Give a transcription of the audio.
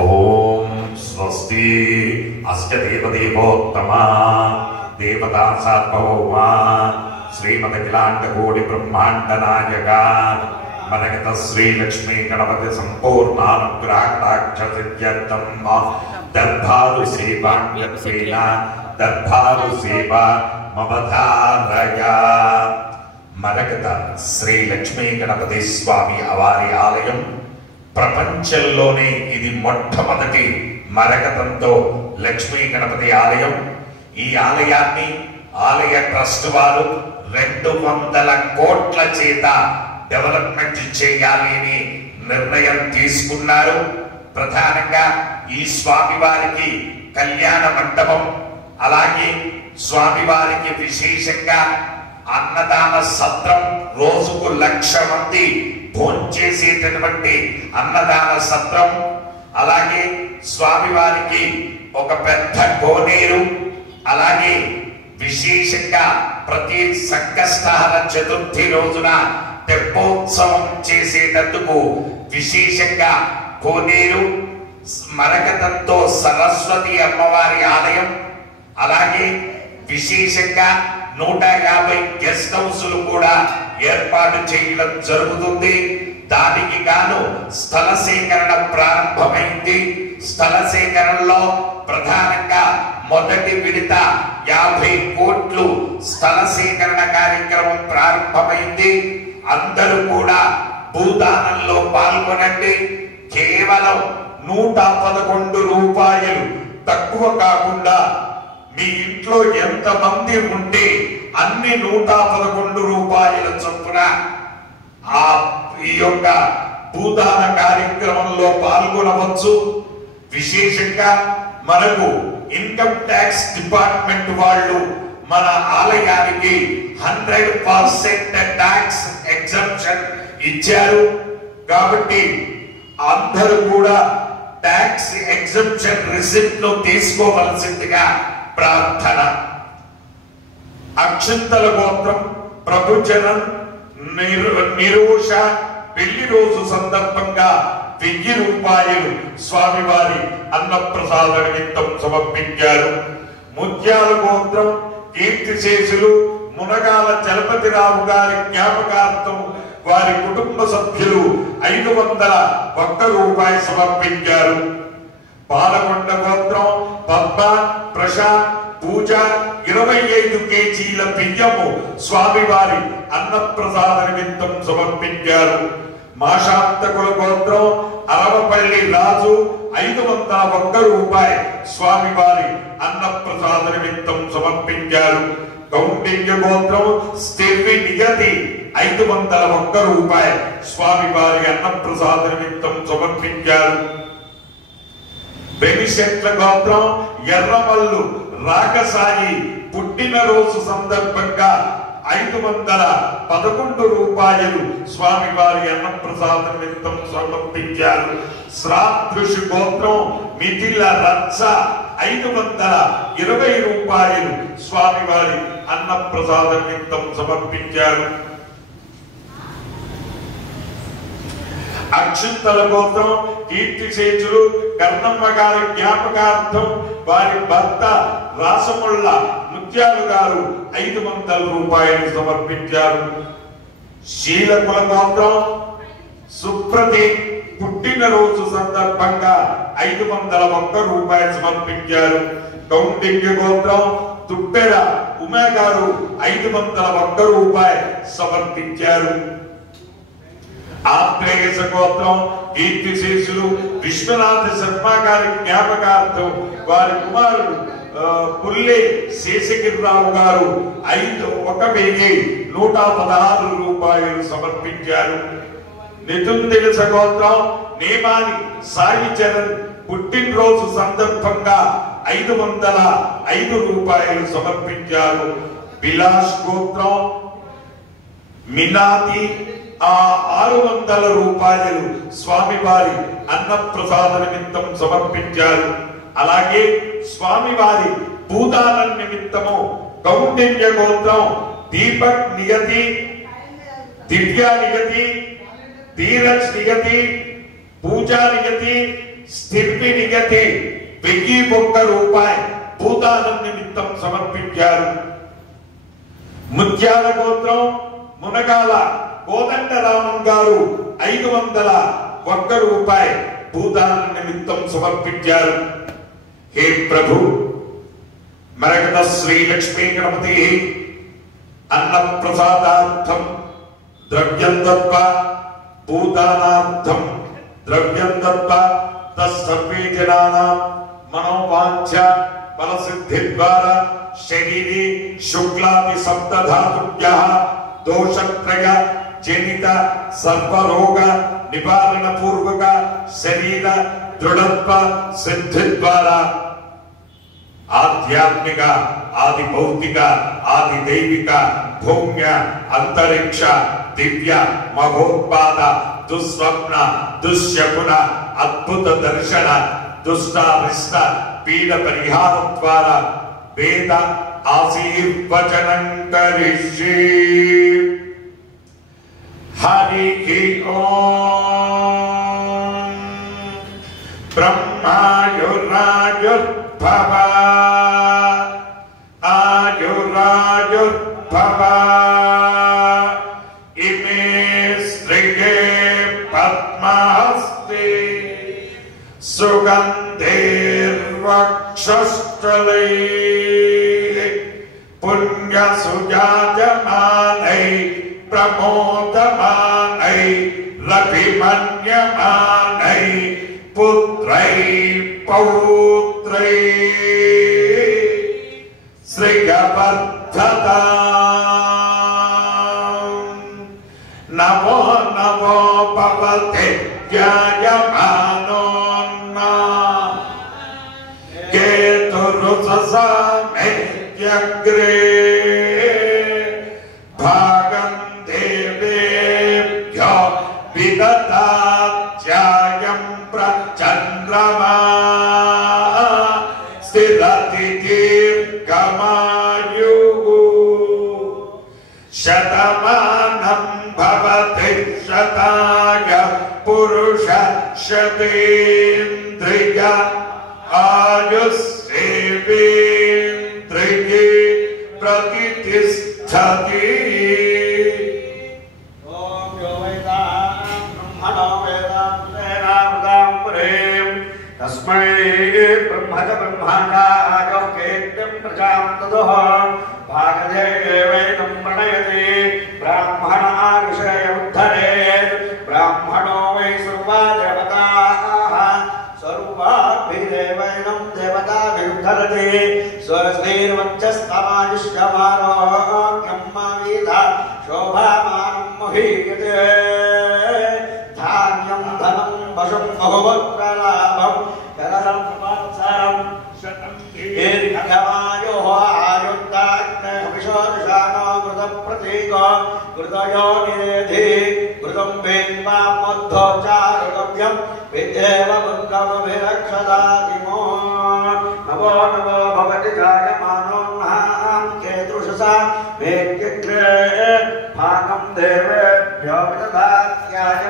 ఓం స్వస్తి అస్య దేవదేవోత్తమా దేవతా సార్వభౌమా శ్రీమదఖిలాండకోటి బ్రహ్మాండ నాయక మనగత శ్రీ లక్ష్మీ గణపతి సంపూర్ణానుగ్రహకటాక్ష సిద్ధ్యర్థం దర్భాలు సేవాణ్యేన దర్భాలు సేవ మమధారయ. మనగత శ్రీ లక్ష్మీ గణపతి స్వామి వారి ఆలయం ప్రపంచంలోనే ఇది మొట్టమొదటి మరకతంతో లక్ష్మీ గణపతి ఆలయం. ఈ ఆలయాన్ని ఆలయ ట్రస్ట్ వారు 200 కోట్ల చేత డెవలప్మెంట్ చేయాలి అని నిర్ణయం తీసుకున్నారు. ప్రధానంగా ఈ స్వామివారికి కళ్యాణ మండపం, అలాగే స్వామివారికి విశేషంగా అన్నదాన సత్రం, రోజుకు 1,00,000 మంది భోంచేసేటటువంటి అన్నదాన సత్రం, అలాగే స్వామివారికి ఒక పెద్ద కోనేరు, అలాగే విశేషంగా ప్రతి సంకష్టహర చతుర్థి రోజున తెప్పోత్సవం చేసేటందుకు విశేషంగా కోనేరు, మరకతంతో సరస్వతి అమ్మవారి ఆలయం, అలాగే విశేషంగా 150 గెస్ట్ హౌసులు కూడా ఏర్పాటు చేయడం జరుగుతుంది. దానికి గాను స్థల సేకరణ ప్రారంభమైంది. స్థల సేకరణలో ప్రధానంగా మొదటి విడత 50 కోట్లు స్థల సేకరణ కార్యక్రమం ప్రారంభమైంది. అందరూ కూడా భూదానంలో పాల్గొనండి. కేవలం 111 రూపాయలు తక్కువ కాకుండా మీ ఇంట్లో ఎంత మంది ఉంటే అన్ని 111 రూపాయల చొప్పున ఈ యొక్క భూదాన కార్యక్రమంలో పాల్గొనవచ్చు. విశేషంగా మనకు ఇన్కమ్ ట్యాక్స్ డిపార్ట్మెంట్ వాళ్ళు మన ఆలయానికి 100% ట్యాక్స్ ఎగ్జంప్షన్ ఇచ్చారు. కాబట్టి అందరూ కూడా ట్యాక్స్ ఎగ్జంప్షన్ రిసిప్ట్ ను తీసుకోవలసిందిగా ప్రార్థన. అక్షంతల గోత్రం ప్రభుజనం నిరోష పెళ్లి రోజు సందర్భంగా 1000 రూపాయలు స్వామివారి అన్నప్రసాద నిమిత్తం సమర్పించారు. ముత్యాల గోత్రం కీర్తిశేషులు మునగాల చలపతిరావు గారి జ్ఞాపకార్థం వారి కుటుంబ సభ్యులు 501 రూపాయలు సమర్పించారు. పాలకొండ గోత్రం పద్మ ప్రశాంత్ పూజ 25 కేజీల బియ్యము స్వామివారి అన్నప్రసాద నిమిత్తం సమర్పించారు. మాషాంతకుల గోత్రం అరవపల్లి రాజు 501 రూపాయలు స్వామివారి అన్నప్రసాద నిమిత్తం సమర్పించారు. కౌండిన్య గోత్రం స్థిర్వి నిగతి 501 రూపాయలు స్వామివారి అన్నప్రసాద నిమిత్తం సమర్పించారు. బెనిశెట్ల గోత్రం ఎర్రమల్లు రాకసాయి పుట్టినరోజు సందర్భంగా 511 రూపాయలు స్వామివారి అన్నప్రసాద నిమిత్తం సమర్పించారు. శ్రాదృషి గోత్రం మిథిల రత్స 520 రూపాయలు స్వామివారి అన్నప్రసాద నిమిత్తం సమర్పించారు. అక్షంతల గోత్రం కీర్తిశేషులు కర్ణమ్మ గారి జ్ఞాపకార్థం వారి భర్త రాసముళ్ళ ముత్యాలు గారు 500 రూపాయలు సమర్పించారు. శీలకుల గోత్రం సుప్రతి పుట్టినరోజు సందర్భంగా 501 రూపాయలు సమర్పించారు. కౌండిన్య గోత్రం తుప్పెర ఉమా గారు 501 రూపాయలు సమర్పించారు. ఆత్రేయస గోత్రం కీర్తిశేషులు విశ్వనాథ శర్మ గారి జ్ఞాపకార్థం వారి కుమారుడు పుల్లె శేషగిరిరావు గారు 1,116 రూపాయలు సమర్పించారు. నితుందిలస గోత్రం నేమాని సాయి చరణ్ పుట్టినరోజు సందర్భంగా 505 రూపాయలు సమర్పించారు. బిలాస్ గోత్రం మినాతి 600 రూపాయలు స్వామివారి అన్నప్రసాద నిమిత్తం సమర్పించారు. అలాగే స్వామివారి భూదాన నిమిత్తము కౌండిన్య గోత్రం దీపక్ నియతి, దివ్య నియతి, ధీరజ్ నియతి, పూజా నియతి, స్థిర్వి నిగతి 1001 రూపాయి భూదానం నిమిత్తం సమర్పించారు. ముత్యాల గోత్రం మునగాల కోదండరామన్ గారు 501 రూపాయి భూదానం నిమిత్తం సమర్పించారు. హే ప్రభు, మరకత శ్రీ లక్ష్మీ గణపతి అన్న ప్రసాదార్థం ద్రవ్యం దత్వా భూదానార్థం ద్రవ్యం దత్వా తస్సర్వే జనానాం మనోవాంఛ ఫలసిద్ధి ద్వారా శరీరే శుక్లాది సప్తధాతుభ్యః దోషత్రయ జనిత సర్వరోగ నివారణ పూర్వక శరీర దృఢత్వ సిద్ధి ద్వారా ఆధ్యాత్మిక, ఆది భౌతిక, ఆది దైవిక, భౌమ్య, అంతరిక్ష, దివ్య, మహోత్పాద, దుస్వప్న, దుశ్శకున, అద్భుత దర్శన, దుష్టారిష్ట పీడ పరిహారం ద్వారా వేద ఆశీర్వచనం కరిష్యే. హరి ఓం. బ్రహ్మాయురాయుర్భవ ఆయురాయుర్భవ ఇమే శ్రీగే పద్మహస్తే సుగంధైర్వక్షస్థలైః పుణ్యసుజాయమానైః ప్రమోదమానైః రభిమన్యమానైః పుత్రైః పౌత్రైః శ్రీయవర్ధతాం. నమో నమో భవతే ధ్యాయమానోన్నా కేతురుససామేత్యగ్రే భాగం దేవేభ్యో విదదాత్యాయం ప్రచంద్రమా స్థిరతి దీర్ఘమాయుః శతమానం భవతి శతాయ పురుష శతేంద్రియ ఆయుష్యేవేంద్రియే ప్రతిష్ఠతి. తస్మై బ్రహ్మజ బ్రహ్మాండాయ కేత్యం ప్రజాం తదః భాగదేవైనం ప్రణయతి బ్రాహ్మణ ఋషయ ఉద్ధరేత్ బ్రాహ్మణో వై సర్వా దేవతాః సర్వాభిదేవైనం దేవతాభిరుద్ధరతి స్వస్తిర్వచ్చస్తమాయుష్యమారోగ్యం మావీత శోభామానం మహీయతే ధాన్యం ధనం వశం బహువత్రలాభం జలరం సంవత్సరం శతం దీర్ఘమాయో ఆయుర్దాగ్నేభిషోషానో కృతప్రతీకో కృతయో నిధి కృతం వేన్మామోద్ధోచారుగవ్యం విద్యేవ బుద్ధమభిరక్షదాదిమో. నమో నమో భవతి జాయమానోన్నాం కేతుషసా మేత్యగ్రే భాగం దేవేభ్యో విదదాత్యాయ